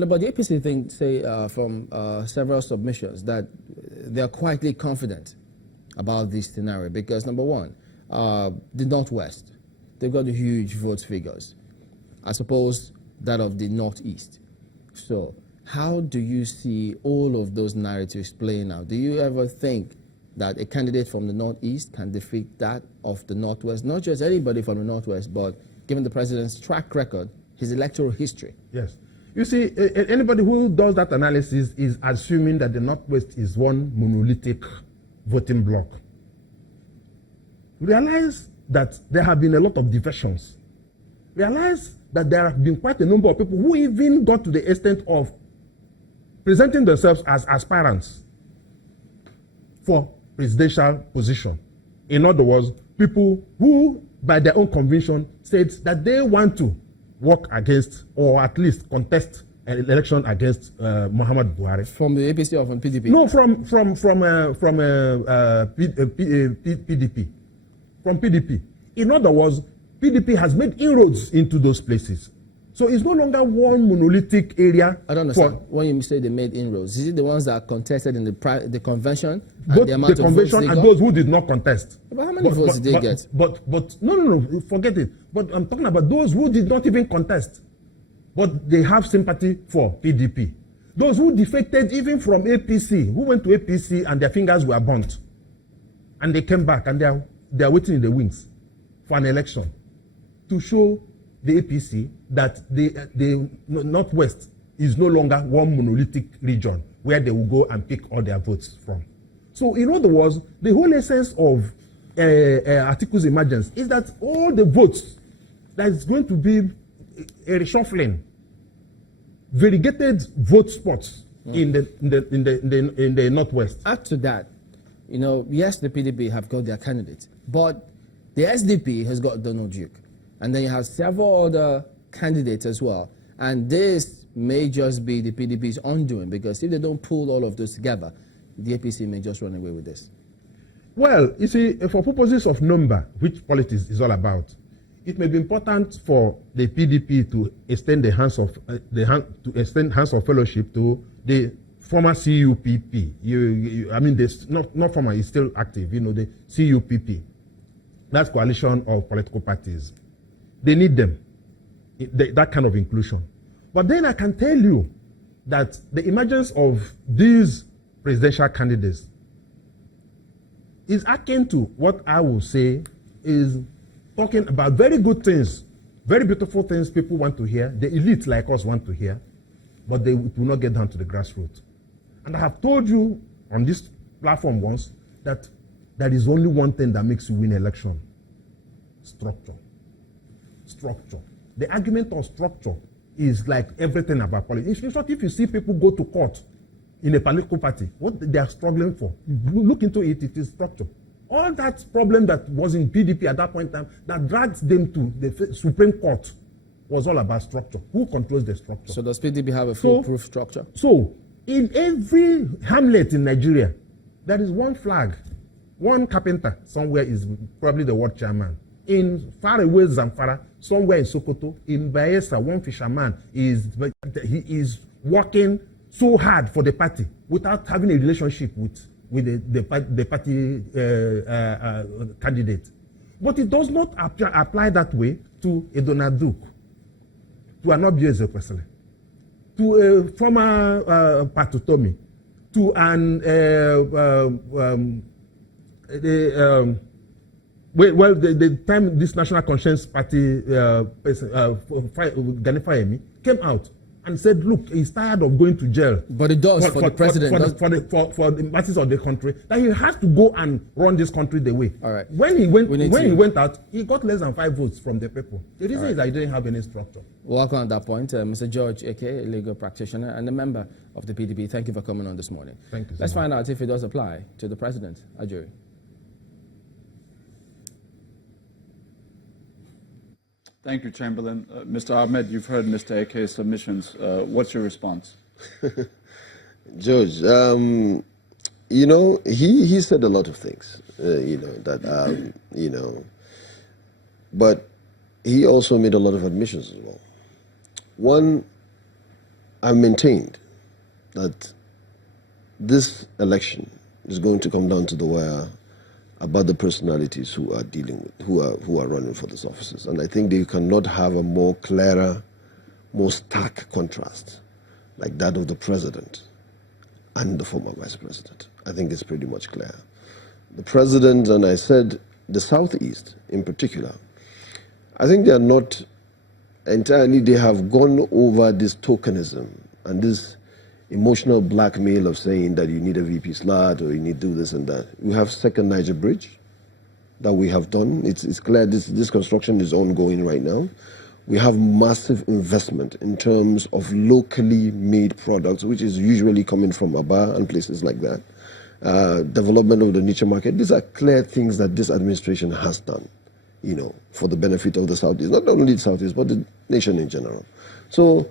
But the APC say from several submissions that they are quietly confident about this scenario because, number one, the Northwest, they've got huge vote figures. I suppose that of the Northeast. So how do you see all of those narratives playing out? Do you ever think that a candidate from the Northeast can defeat that of the Northwest? Not just anybody from the Northwest, but given the president's track record, his electoral history. Yes. You see, anybody who does that analysis is assuming that the Northwest is one monolithic voting bloc. Realize that there have been a lot of diversions. Realize that there have been quite a number of people who even got to the extent of presenting themselves as aspirants for presidential position. In other words, people who, by their own conviction, said that they want to work against, or at least contest an election against Muhammad Buhari. From the APC or from PDP? No, from PDP. From PDP. In other words, PDP has made inroads into those places. So it's no longer one monolithic area. I don't understand. When you say they made inroads, is it the ones that contested in the convention? Both the convention and those who did not contest. But how many votes did they get? But no, forget it. But I'm talking about those who did not even contest. But they have sympathy for PDP. Those who defected even from APC, who went to APC and their fingers were burnt. And they came back and they are waiting in the wings for an election to show the APC that the Northwest is no longer one monolithic region where they will go and pick all their votes from. So in other words, the whole essence of Atiku's emergence is that all the votes that is going to be a reshuffling, variegated vote spots in the Northwest. Add to that, yes, the PDP have got their candidates, but the SDP has got Donald Duke. And then you have several other candidates as well. And this may just be the PDP's undoing, because if they don't pull all of those together, the APC may just run away with this. Well, you see, for purposes of number, which politics is all about, it may be important for the PDP to extend the hands of fellowship to the former CUPP. I mean, this not former, is still active. The CUPP. That's coalition of political parties. They need them, that kind of inclusion. But then I can tell you that the emergence of these presidential candidates is akin to what I would say is talking about very good things, very beautiful things people want to hear, the elite like us want to hear, but they will not get down to the grassroots. And I have told you on this platform once that there is only one thing that makes you win an election: structure. Structure. The argument on structure is like everything about politics. If you see people go to court in a political party, what they are struggling for, look into it, it is structure. All that problem that was in PDP at that point in time that dragged them to the Supreme Court was all about structure. Who controls the structure? So does PDP have a foolproof structure? So in every hamlet in Nigeria, there is one flag, one carpenter somewhere is probably the ward chairman. In faraway Zamfara, somewhere in Sokoto, in Bayelsa, one fisherman is working so hard for the party without having a relationship with the party candidate. But it does not apply that way to a Donald Duke, to an Obi Ezekwesili, to a former Pt.2, to the time this National Conscience Party Gani Fayemi came out and said, look, he's tired of going to jail. But it does for the president. For the masses of the country, that he has to go and run this country the way. All right. When he went out, he got less than 5 votes from the people. The reason is that he didn't have any structure. Welcome at that point, Mr. George, a.k.a. legal practitioner and a member of the PDP. Thank you for coming on this morning. Thank you. Let's find out if it does apply to the president. Ajuri. Thank you, Chamberlain. Mr. Ahmed, you've heard Mr. AK's submissions. What's your response? George, he said a lot of things, but he also made a lot of admissions as well. One, I maintained that this election is going to come down to the wire about the personalities who are dealing with, who are running for these offices. And I think they cannot have a more clearer, more stark contrast like that of the president and the former vice president. I think it's pretty much clear. The president, and I said the Southeast in particular, I think they are not entirely, they have gone over this tokenism and this emotional blackmail of saying that you need a VP slot or you need to do this and that. We have Second Niger Bridge that we have done. It's clear this construction is ongoing right now. We have massive investment in terms of locally made products, which is usually coming from Aba and places like that. Development of the niche market. These are clear things that this administration has done, you know, for the benefit of the Southeast. Not only the Southeast, but the nation in general. So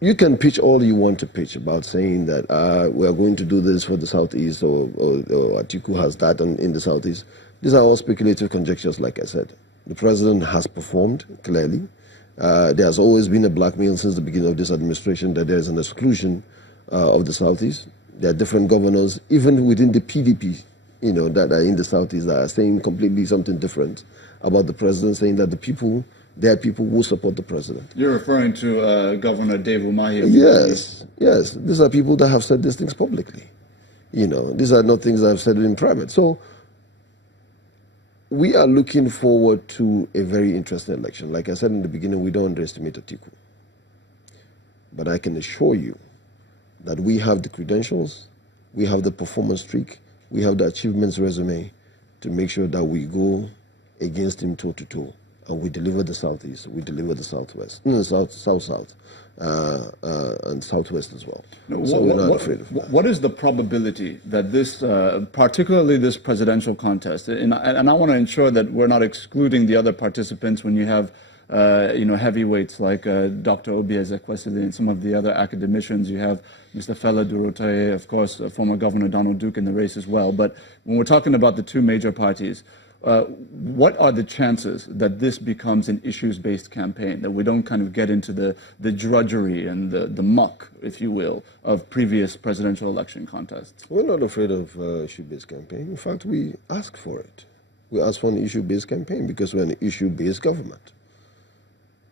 you can pitch all you want to pitch about saying that we are going to do this for the Southeast or Atiku has that in the Southeast. These are all speculative conjectures, like I said. The president has performed clearly. There has always been a blackmail since the beginning of this administration that there is an exclusion of the Southeast. There are different governors, even within the PDP, you know, that are in the Southeast that are saying completely something different about the president, saying that there are people who support the president. You're referring to Governor Dave Umahi? Yes, yes. These are people that have said these things publicly. You know, these are not things that I've said in private. So we are looking forward to a very interesting election. Like I said in the beginning, we don't underestimate Atiku. But I can assure you that we have the credentials, we have the performance streak, we have the achievements resume to make sure that we go against him toe-to-toe. And we deliver the Southeast, we deliver the Southwest, no, South, and Southwest as well. No, so we're not afraid of that. What is the probability that this, particularly this presidential contest, and I want to ensure that we're not excluding the other participants when you have, you know, heavyweights like Dr. Obi Ezekwesili and some of the other academicians. You have Mr. Fela Durotoye, of course, former Governor Donald Duke in the race as well. But when we're talking about the two major parties, what are the chances that this becomes an issues-based campaign, that we don't kind of get into the drudgery and the muck, if you will, of previous presidential election contests? We're not afraid of issue-based campaign. In fact, we ask for it. We ask for an issue-based campaign because we're an issue-based government.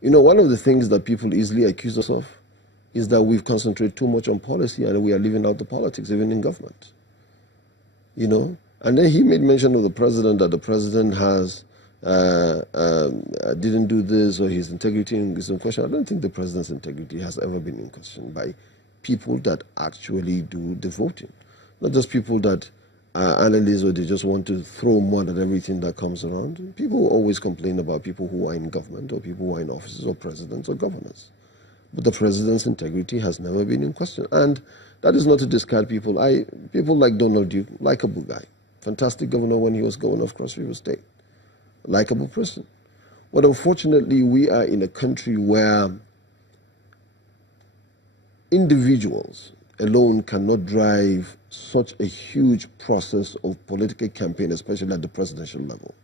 You know, one of the things that people easily accuse us of is that we've concentrated too much on policy and we are leaving out the politics, even in government. You know? And then he made mention of the president, that the president has didn't do this or his integrity is in question. I don't think the president's integrity has ever been in question by people that actually do the voting. Not just people that are analysts or they just want to throw mud at everything that comes around. People always complain about people who are in government or people who are in offices or presidents or governors. But the president's integrity has never been in question. And that is not to discard people. People like Donald Duke, likable guy. Fantastic governor when he was governor of Cross River State. Likeable person. But unfortunately, we are in a country where individuals alone cannot drive such a huge process of political campaign, especially at the presidential level.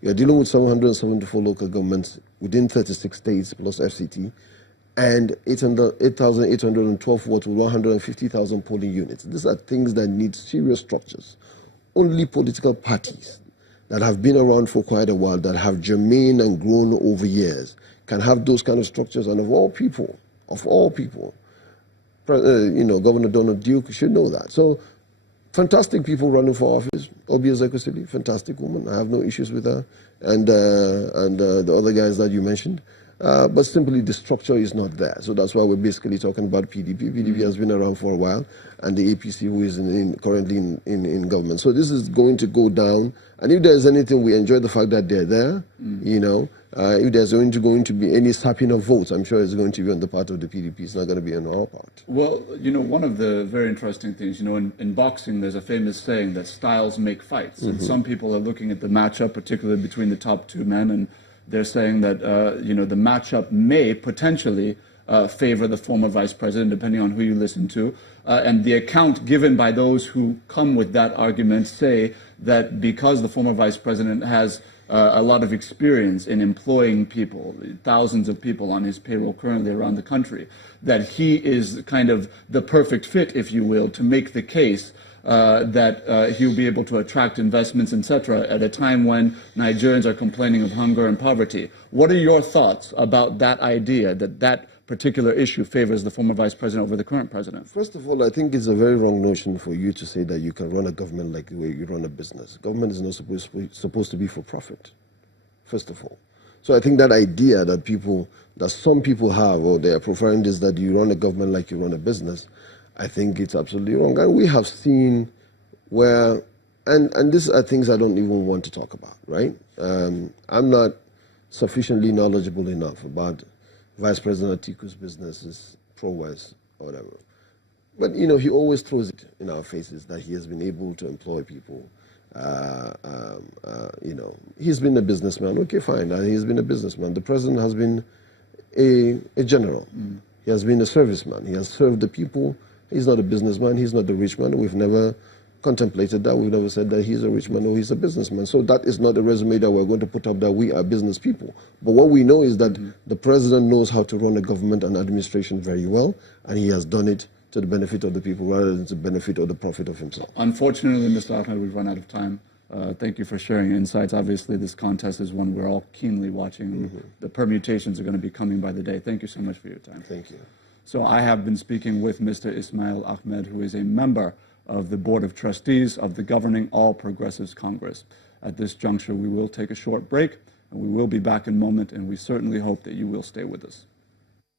You're dealing with 774 local governments within 36 states plus FCT and 8,812 votes with 150,000 polling units. These are things that need serious structures. Only political parties that have been around for quite a while, that have germinated and grown over years, can have those kind of structures. And of all people, you know, Governor Donald Duke should know that. So, fantastic people running for office. Obi Ezekwesili, fantastic woman. I have no issues with her, and the other guys that you mentioned. But simply the structure is not there. So that's why we're basically talking about PDP. PDP has been around for a while, and the APC, who is currently in government. So this is going to go down. And if there's anything, we enjoy the fact that they're there. You know, if there's going to be any sapping of votes, I'm sure it's going to be on the part of the PDP. It's not going to be on our part. Well, you know, one of the very interesting things, you know, in boxing, there's a famous saying that styles make fights. And some people are looking at the matchup, particularly between the top two men, and they're saying that, you know, the matchup may potentially favor the former vice president, depending on who you listen to. And the account given by those who come with that argument say that because the former vice president has a lot of experience in employing people, thousands of people on his payroll currently around the country, that he is kind of the perfect fit, if you will, to make the case that he'll be able to attract investments, etc., at a time when Nigerians are complaining of hunger and poverty. What are your thoughts about that idea, that that particular issue favors the former vice president over the current president? First of all, I think it's a very wrong notion for you to say that you can run a government like the way you run a business. Government is not supposed to be for profit, first of all. So I think that idea that some people have, or they are preferring this, that you run a government like you run a business, I think it's absolutely wrong. And we have seen where, and these are things I don't even want to talk about, right? I'm not sufficiently knowledgeable enough about Vice President Atiku's businesses, pro-West, or whatever. But, you know, he always throws it in our faces that he has been able to employ people. You know, he's been a businessman. Okay, fine. He's been a businessman. The president has been a general. He has been a serviceman. He has served the people. He's not a businessman. He's not a rich man. We've never contemplated that. We've never said that he's a rich man or he's a businessman. So that is not a resume that we're going to put up that we are business people. But what we know is that the president knows how to run a government and administration very well, and he has done it to the benefit of the people rather than to the benefit or the profit of himself. Unfortunately, Mr. Ahmed, we've run out of time. Thank you for sharing insights. Obviously, this contest is one we're all keenly watching. The permutations are going to be coming by the day. Thank you so much for your time. Thank you. So I have been speaking with Mr. Ismail Ahmed, who is a member of the Board of Trustees of the governing All Progressives Congress. At this juncture, we will take a short break, and we will be back in a moment, and we certainly hope that you will stay with us.